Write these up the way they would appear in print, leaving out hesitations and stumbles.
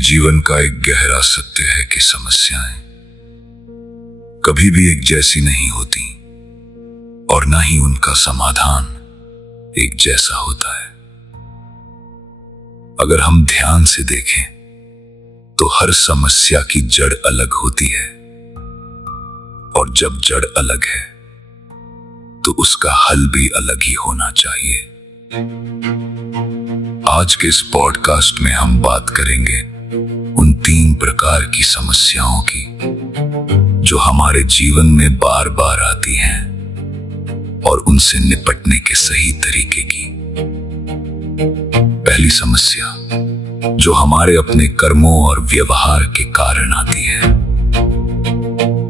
ये जीवन का एक गहरा सत्य है कि समस्याएं कभी भी एक जैसी नहीं होती और ना ही उनका समाधान एक जैसा होता है। अगर हम ध्यान से देखें तो हर समस्या की जड़ अलग होती है, और जब जड़ अलग है तो उसका हल भी अलग ही होना चाहिए। आज के इस पॉडकास्ट में हम बात करेंगे उन 3 प्रकार की समस्याओं की जो हमारे जीवन में बार बार आती हैं और उनसे निपटने के सही तरीके की। पहली समस्या जो हमारे अपने कर्मों और व्यवहार के कारण आती है।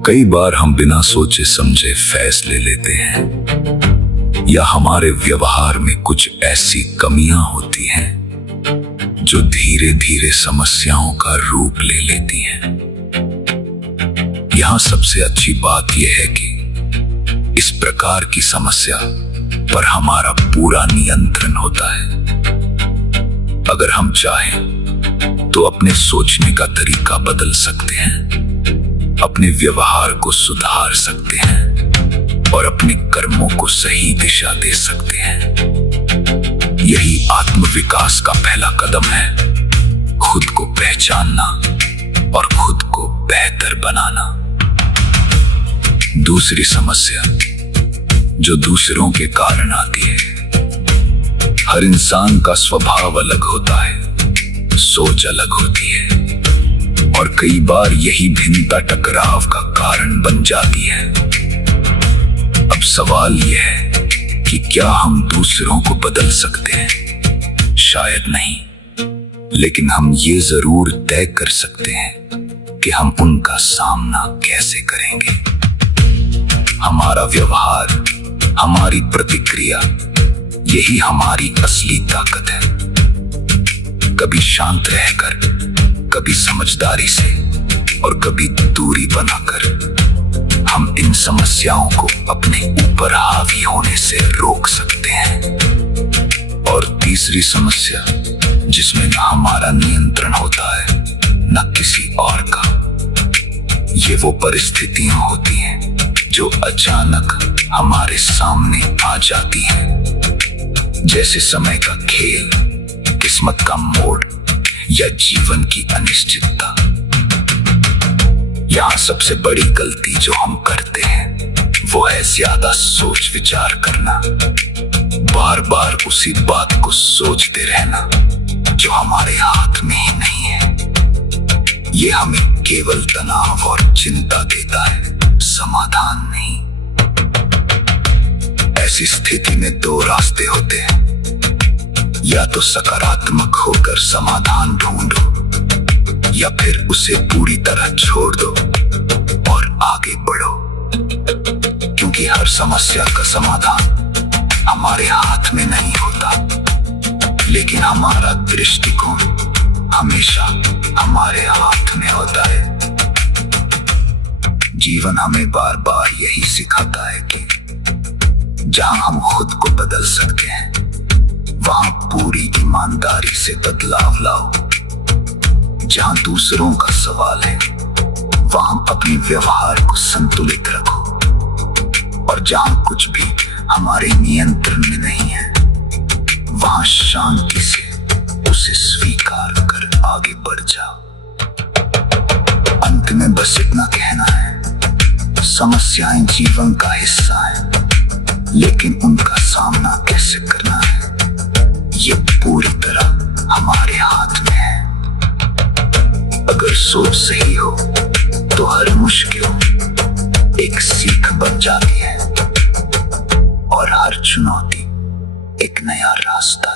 कई बार हम बिना सोचे समझे फैसले लेते हैं या हमारे व्यवहार में कुछ ऐसी कमियां होती हैं जो धीरे धीरे समस्याओं का रूप ले लेती हैं। यहां सबसे अच्छी बात यह है कि इस प्रकार की समस्या पर हमारा पूरा नियंत्रण होता है। अगर हम चाहें तो अपने सोचने का तरीका बदल सकते हैं, अपने व्यवहार को सुधार सकते हैं और अपने कर्मों को सही दिशा दे सकते हैं। यही आत्मविकास का पहला कदम है, खुद को पहचानना और खुद को बेहतर बनाना। दूसरी समस्या जो दूसरों के कारण आती है। हर इंसान का स्वभाव अलग होता है, सोच अलग होती है और कई बार यही भिन्नता टकराव का कारण बन जाती है। अब सवाल यह है कि क्या हम दूसरों को बदल सकते हैं? शायद नहीं, लेकिन हम ये जरूर तय कर सकते हैं कि हम उनका सामना कैसे करेंगे। हमारा व्यवहार, हमारी प्रतिक्रिया, यही हमारी असली ताकत है। कभी शांत रहकर, कभी समझदारी से और कभी दूरी बनाकर हम इन समस्याओं को अपने ऊपर हावी होने से रोक सकते हैं। और तीसरी समस्या जिसमें न हमारा नियंत्रण होता है न किसी और का, ये वो परिस्थितियां होती हैं जो अचानक हमारे सामने आ जाती हैं, जैसे समय का खेल, किस्मत का मोड़ या जीवन की अनिश्चितता। यहां सबसे बड़ी गलती जो हम करते हैं वो है ज्यादा सोच विचार करना, बार बार उसी बात को सोचते रहना जो हमारे हाथ में ही नहीं है। ये हमें केवल तनाव और चिंता देता है, समाधान नहीं। ऐसी स्थिति में 2 रास्ते होते हैं, या तो सकारात्मक होकर समाधान ढूंढो या फिर उसे पूरी तरह छोड़ दो और आगे बढ़ो, क्योंकि हर समस्या का समाधान हमारे हाथ में नहीं होता, लेकिन हमारा दृष्टिकोण हमेशा हमारे हाथ में होता है। जीवन हमें बार बार यही सिखाता है कि जहां हम खुद को बदल सकते हैं वहां पूरी ईमानदारी से बदलाव लाओ। जहां दूसरों का सवाल है वहां अपने व्यवहार को संतुलित रखो, और जहां कुछ भी हमारे नियंत्रण में नहीं है वहां शांति से उसे स्वीकार कर आगे बढ़ जाओ। अंत में बस इतना कहना है, समस्याएं जीवन का हिस्सा है, लेकिन उनका सामना कैसे करना है ये पूरी तरह हमारे हाथ में है। अगर सोच सही हो तो हर मुश्किल एक सीख बन जाती है और हर चुनौती एक नया रास्ता